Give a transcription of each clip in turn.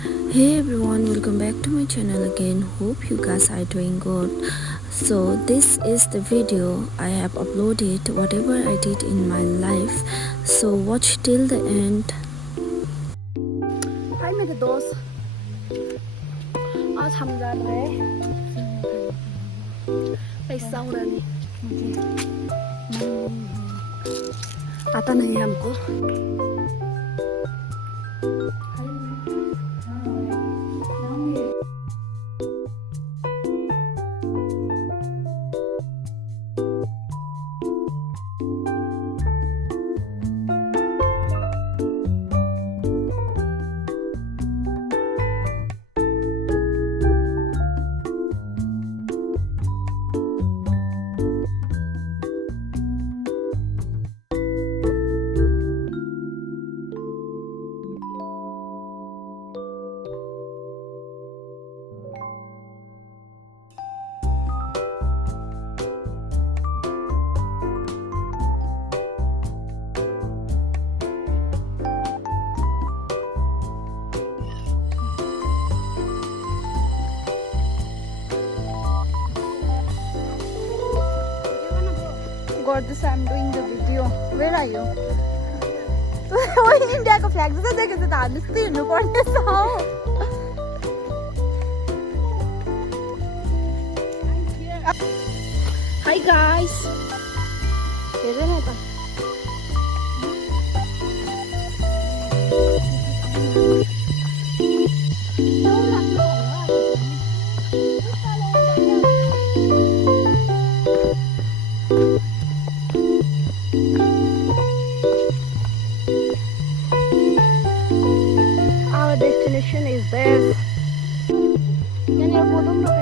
Hey everyone, welcome back to my channel again. Hope you guys are doing good. So this is the video I have uploaded whatever I did in my life. So watch till the end. Hi मेरे दोस्त, आज हम जा रहे हैं पैसा उड़ाने। आता नहीं है हमको। God, this I'm doing the video. Where are you? India को flag जैसे देखे थे तार निस्ती नु पड़ने सो. Hi guys. कैसे हैं तुम? Our destination is there. Can you photo take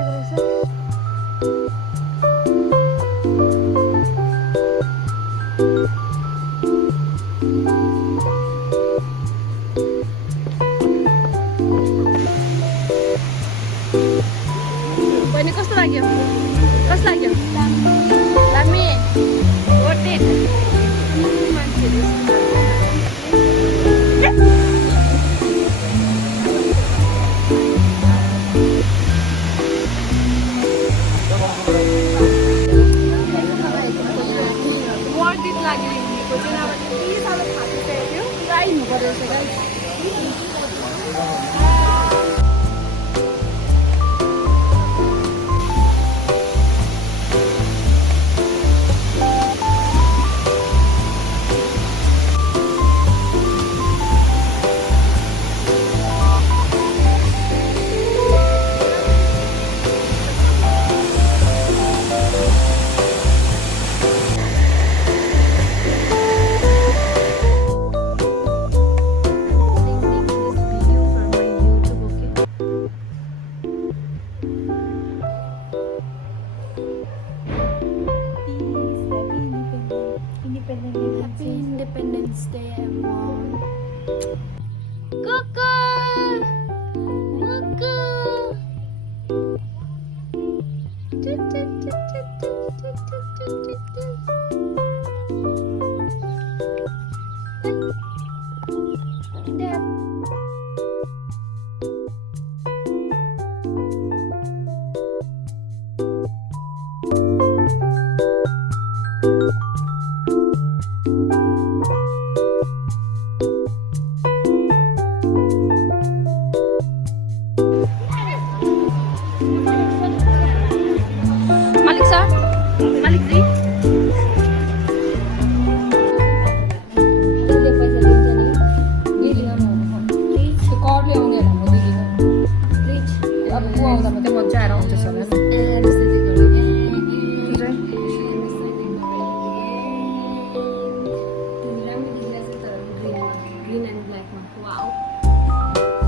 Bani कस्तो लाग्यो? कस्तो लाग्यो? दामी. What it? What it लाग्यो हिँड्नेको चाहिँ अब के साह्रो थाकिसकेको थियो पुरा हिँड्नु पर्यो रहेछ guys Happy Independence Day, everyone. Cuckoo! Dad. Malik sir, Malik di. Green and black. Wow.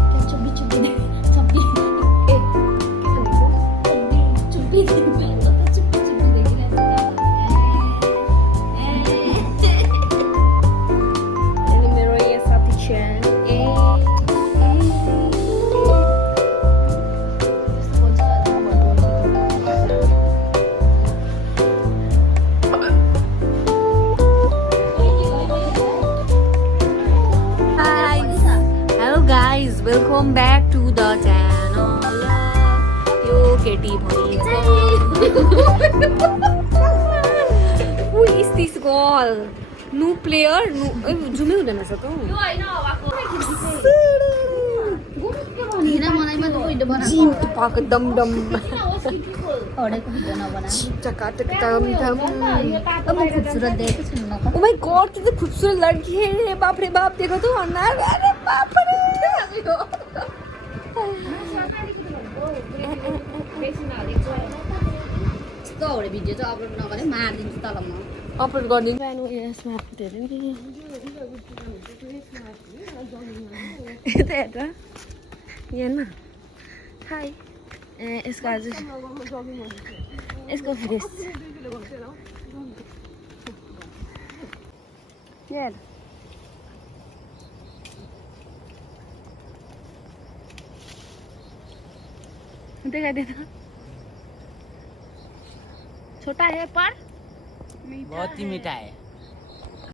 Kayak cubi-cubi deh. Cubi. to the channel. यो केटी भइको. Who is this girl? New player? जुमै हुँदैन रहेछ त. यो हैन हावाको हिना बनाइमा त भिडियो बनाएको जिम पाक दम दम. हडेको भिडियो नबना चकाट दम दम. म खूबसूरत देखेको छु न Oh my god, कितनी खूबसूरत लड़की है. बाप रे बाप, देखो तो अनार. अरे बाप रे. यस्तो हडे भिडियो चाहिँ अपलोड नगरे मारिदिन्छु तल म अपलोड गरिदिनु. बिहान यसमा फुटेर नि यता हेर यहाँ हाई. यसको आज यसको फ्रेस यार देखा देना. छोटा है पर बहुत ही मीठा है.